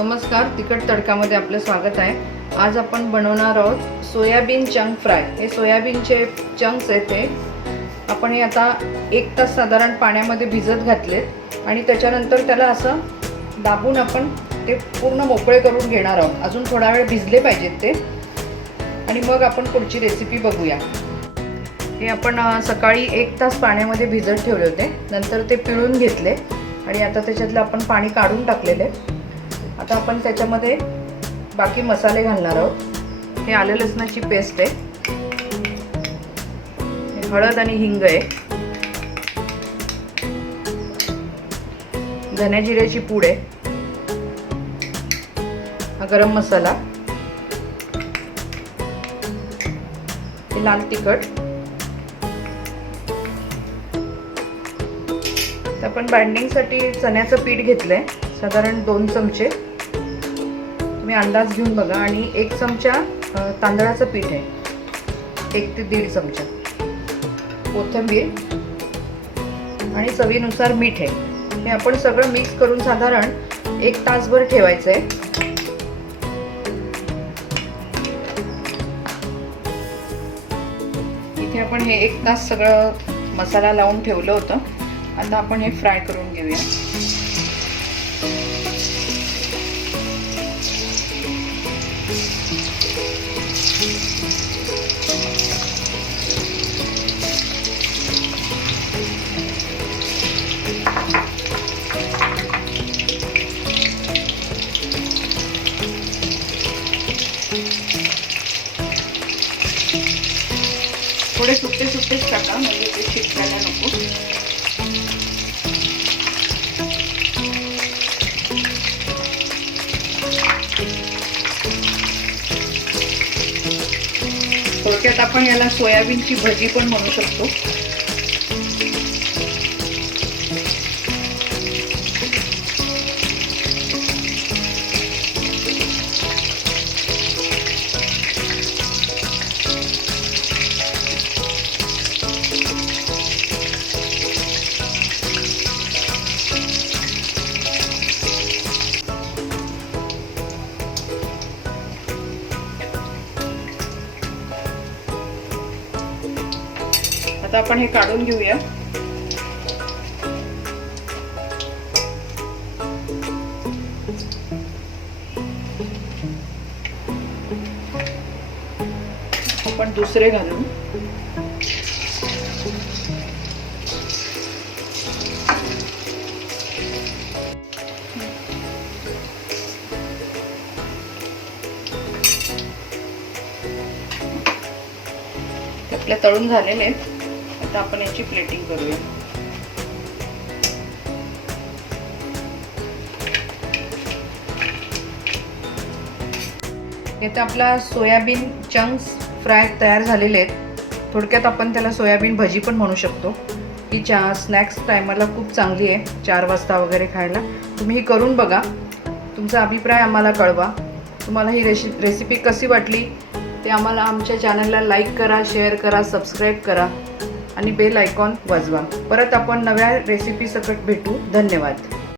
नमस्कार तिखट तडकामध्ये आपलं स्वागत आहे. आज आपण बनवणार आहोत सोयाबीन चंक फ्राय हे सोयाबीनचे चंक्स आहेत ते. आपण हे आता एक तास साधारण पाण्यामध्ये भिजत घातलेत आणि त्याच्यानंतर त्याला असं दाबून आपण ते पूर्ण मोकळे करून घेणार आहोत. अजून थोडा वेळ भिजले पाहिजेत ते. आणि मग आपण पुढची रेसिपी बघूया. हे आपण सकाळी एक तास पाण्यामध्ये भिजत ठेवले होते. नंतर ते पिळून घेतले. आणि आता त्याच्यातलं आपण पाणी काढून टाकलेले. आता आपण त्याच्यामध्ये बाकी मसाले घालणार आहोत. हे आलं लसणाची पेस्ट आहे. हळद आणि हिंग आहे. धन्या जिऱ्याची पूड आहे. हा गरम मसाला. हे लाल तिखट. तर आपण बाइंडिंगसाठी चण्याचं पीठ घेतलंय. साधारण दोन चमचे. तुम्ही अंदाज घेऊन बघा आणि एक चमचा तांदळाचं पीठ आहे. एक ते दीड चमचा. कोथिंबीर आणि चवीनुसार मीठ आहे. हे आपण सगळं मिक्स करून साधारण एक तासभर ठेवायचं आहे इथे आपण हे एक तास सगळं मसाला लावून ठेवलं होतं. आता आपण हे फ्राय करून घेऊया. थोडे सुट्टे सुट्टेच टाका म्हणजे ते शिजवायला नको थोडक्यात आपण याला सोयाबीनची भजी पण म्हणू शकतो. आता आपण हे काढून घेऊया. आपण दुसरे घालू आपल्या तळून झालेले आहेत. आता आपण याची प्लेटिंग करूया. येथे आपला सोयाबीन चंक्स फ्राय तयार झालेले आहेत. थोडक्यात आपण त्याला सोयाबीन भजी पण म्हणू शकतो. ही चा स्नॅक्स टायमरला खूप चांगली आहे चार वाजता वगैरे खायला. तुम्ही ही करून बघा. तुमचा अभिप्राय आम्हाला कळवा. तुम्हाला ही रेसि रेसिपी कशी वाटली ते आम्हाला आमच्या चॅनलला लाईक करा शेअर करा सबस्क्राईब करा. आणि बेल आयकॉन वाजवा. परत आपण नव्या रेसिपी सकट भेटू. धन्यवाद.